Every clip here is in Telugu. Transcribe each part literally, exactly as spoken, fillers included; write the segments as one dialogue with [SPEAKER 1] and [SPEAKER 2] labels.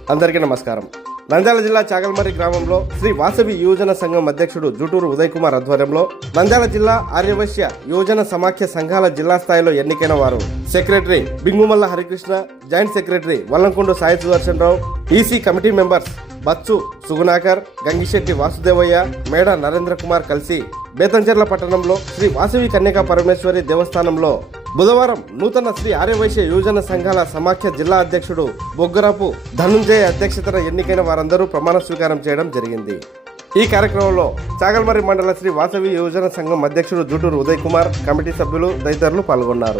[SPEAKER 1] అందరికీ నమస్కారం. నంద్యాల జిల్లా చాగల్మర్రి గ్రామంలో శ్రీ వాసవి యువజన సంఘం అధ్యక్షుడు జుటూరు ఉదయ్ కుమార్ ఆధ్వర్యంలో నంద్యాల జిల్లా ఆర్యవైశ్య యువజన సమాఖ్య సంఘాల జిల్లా స్థాయిలో ఎన్నికైన వారు secretary Bingumalla Harikrishna, joint secretary Vallamkonda Sai Sudarshan Rao, EC committee members Bachchu Sugunakar, Gangisetty Vasudevaiah, Meda Narendra Kumar కలిసి బేతంచెర్ల పట్టణంలో శ్రీ వాసవి కన్యకా పరమేశ్వరి దేవస్థానంలో బుధవారం నూతన శ్రీ ఆర్యవైశ్య యువజన సంఘాల సమాఖ్య జిల్లా అధ్యక్షుడు బొగ్గరపు ధనుంజయ అధ్యక్షతన ఎన్నికైన వారందరూ ప్రమాణ స్వీకారం చేయడం జరిగింది. ఈ కార్యక్రమంలో చాగల్మర్రి మండల శ్రీ వాసవి యువజన సంఘం అధ్యక్షుడు జుటూరు ఉదయ్ కుమార్, కమిటీ సభ్యులు తదితరులు పాల్గొన్నారు.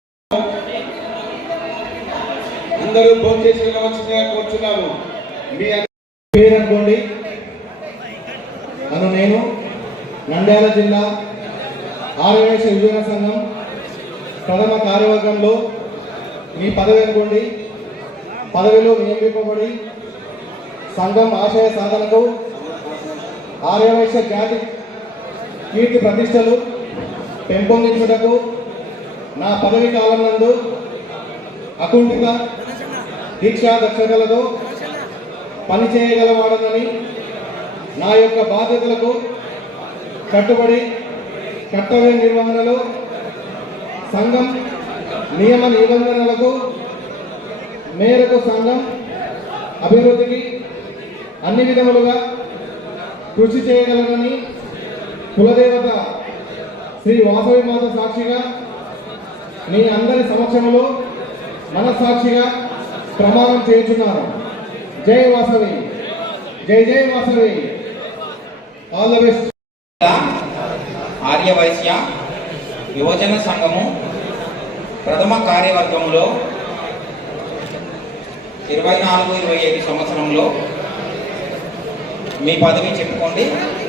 [SPEAKER 2] నేను నంద్యాల జిల్లా ఆర్యవైశ్య యువజన సంఘం ప్రథమ కార్యవర్గంలో మీ పదవి అనుకోండి పదవిలో నియమింపబడి సంఘం ఆశయ సాధనకు ఆర్యవైశ్య జాతి కీర్తి ప్రతిష్టలు పెంపొందించుటకు నా పదవి కాలం నందు అకుంఠిత దీక్షా దక్షతలతో పనిచేయగలవాడనని నా యొక్క బాధ్యతలకు కట్టుబడి కర్తవ్య నిర్వహణలో సంఘం నియమ నిబంధనలకు మేరకు సంఘం అభివృద్ధికి అన్ని విధములుగా కృషి చేయగలనని కులదేవత శ్రీ వాసవి మాత సాక్షిగా మీ అందరి సమక్షంలో మనస్సాక్షిగా ప్రమాణం చేయుచున్నాను. జై వాసవి, జై జై Vasavi. All the best.
[SPEAKER 3] Aryavysya యువజన సంఘము ప్రథమ కార్యవర్గంలో ఇరవై నాలుగు ఇరవై ఐదు సంవత్సరంలో మీ పదవి చెప్పుకోండి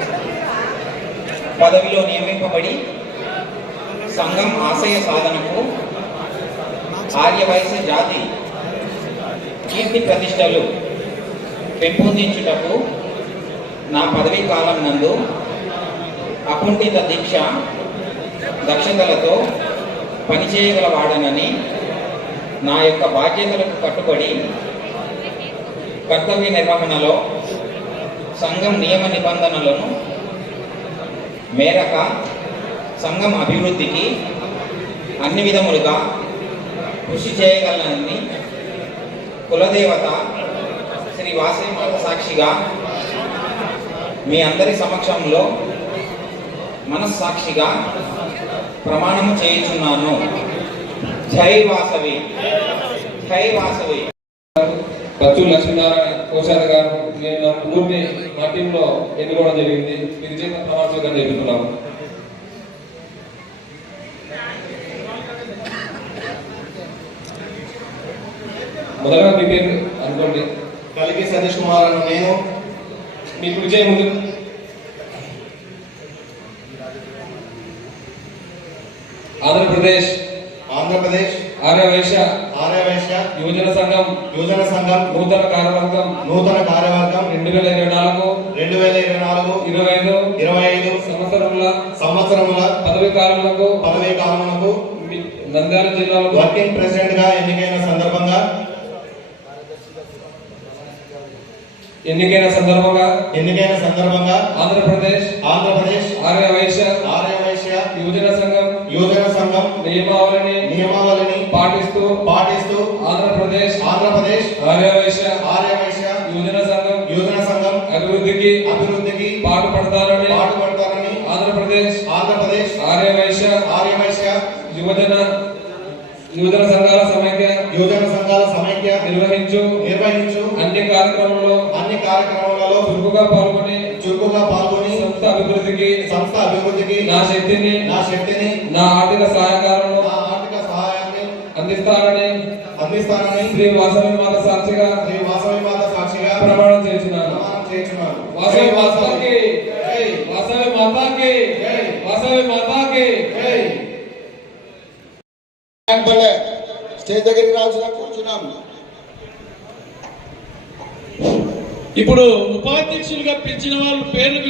[SPEAKER 3] పదవిలో నియమింపబడి సంఘం ఆశయ సాధనకు ఆర్యవైశ్య జాతి కీర్తి ప్రతిష్టలు పెంపొందించుటకు నా పదవీ కాలం నందు అకుంఠిత దీక్ష దక్షతలతో పనిచేయగలవాడనని నా యొక్క బాధ్యతలకు కట్టుబడి కర్తవ్య నిర్వహణలో సంఘం నియమ నిబంధనలను మేరక సంఘం అభివృద్ధికి అన్ని విధములుగా కృషి చేయగలనని కులదేవత శ్రీ వాసవి మాత సాక్షిగా మీ అందరి సమక్షంలో మనస్సాక్షిగా ప్రమాణము చేయుచున్నాను. జై వాసవి, జై వాసవి.
[SPEAKER 4] బచ్చు లక్ష్మీనారాయణ కోశాల గారు నేను ముగ్గురిని మా టీంలో ఎన్నుకోవడం జరిగింది. మీరు చేసిన ప్రమాణ స్వీకారం చేస్తున్నాము. మొదలగా మీ పేరు అనుకోండి.
[SPEAKER 2] కలిగి సతీష్ కుమార్ అను నేను.
[SPEAKER 4] మీ విజయ ముందు ఆంధ్రప్రదేశ్
[SPEAKER 2] ఆంధ్రప్రదేశ్
[SPEAKER 4] ఆర్యవైశ్య
[SPEAKER 2] ఆర్యవైశ్య
[SPEAKER 4] యువజన సంఘం
[SPEAKER 2] యువజన సంఘం
[SPEAKER 4] నూతన కార్యవర్గం
[SPEAKER 2] నూతన కార్యవర్గం
[SPEAKER 4] రెండు వేల ఇరవై నాలుగు
[SPEAKER 2] రెండు వేల ఇరవై నాలుగు
[SPEAKER 4] ఇరవై ఐదు
[SPEAKER 2] ఇరవై ఐదు
[SPEAKER 4] సంవత్సరముల
[SPEAKER 2] సంవత్సరముల
[SPEAKER 4] పదవి కాలములకు
[SPEAKER 2] పదవీ కాలములకు
[SPEAKER 4] నంద్యాల జిల్లాలో
[SPEAKER 2] వర్కింగ్ ప్రెసిడెంట్ గా ఎన్నికైన సందర్భంగా
[SPEAKER 4] ఎన్నికైన సందర్భంగా
[SPEAKER 2] ఎన్నికైన సందర్భంగా
[SPEAKER 4] ఆంధ్రప్రదేశ్
[SPEAKER 2] ఆంధ్రప్రదేశ్
[SPEAKER 4] ఆర్యవైశ్య
[SPEAKER 2] ఆర్యవైశ్య
[SPEAKER 4] యువజన సంఘం
[SPEAKER 2] యువజన సంఘం
[SPEAKER 4] నియమావళిని
[SPEAKER 2] నియమావళిని
[SPEAKER 4] పాటిస్తూ
[SPEAKER 2] పాటిస్తూ
[SPEAKER 4] ఆంధ్రప్రదేశ్
[SPEAKER 2] ఆంధ్రప్రదేశ్
[SPEAKER 4] ఆర్యవైశ్య
[SPEAKER 2] ఆర్యవైశ్య
[SPEAKER 4] యువజన సంఘం
[SPEAKER 2] యువజన సంఘం
[SPEAKER 4] అభివృద్ధికి
[SPEAKER 2] అభివృద్ధికి
[SPEAKER 4] పాటుపడతారని
[SPEAKER 2] పాటుపడతారని
[SPEAKER 4] ఆంధ్రప్రదేశ్
[SPEAKER 2] ఆంధ్రప్రదేశ్
[SPEAKER 4] ఆర్యవైశ్య
[SPEAKER 2] ఆర్యవైశ్య
[SPEAKER 4] యువజన యువజన సంఘాల సమైక్య
[SPEAKER 2] యువజన సంఘాల సమైక్య
[SPEAKER 4] నిర్వహించు
[SPEAKER 2] నిర్వహించు
[SPEAKER 4] అన్ని కార్యక్రమంలో
[SPEAKER 2] అన్ని కార్యక్రమాలలో
[SPEAKER 4] చురుకుగా పాల్గొని
[SPEAKER 2] చురుకుగా పాల్గొని
[SPEAKER 4] సంస్థ అభివృద్ధికి
[SPEAKER 2] సంస్థ అభివృద్ధికి
[SPEAKER 4] నా శక్తిని
[SPEAKER 2] నా శక్తిని
[SPEAKER 4] నా ఆర్థిక సహకారాలను
[SPEAKER 2] నా ఆర్థిక సహాయాన్ని
[SPEAKER 4] అందిస్తానని
[SPEAKER 2] అందిస్తానని
[SPEAKER 4] శ్రీ వాసవి మాత సాక్షిగా
[SPEAKER 2] శ్రీ వాసవి మాత సాక్షిగా
[SPEAKER 4] ప్రమాణం చేస్తున్నాను.
[SPEAKER 2] ప్రమాణం చేస్తున్నాను.
[SPEAKER 4] వాసవి మాతాకి
[SPEAKER 2] జై.
[SPEAKER 4] వాసవి మాతాకి
[SPEAKER 2] జై.
[SPEAKER 4] వాసవి మాతాకి
[SPEAKER 2] జై.
[SPEAKER 5] స్టేజ్ దగ్గరికి రావాల్సిన కూర్చున్నాం.
[SPEAKER 6] ఇప్పుడు ఉపాధ్యక్షులుగా పెంచిన వాళ్ళ పేర్లు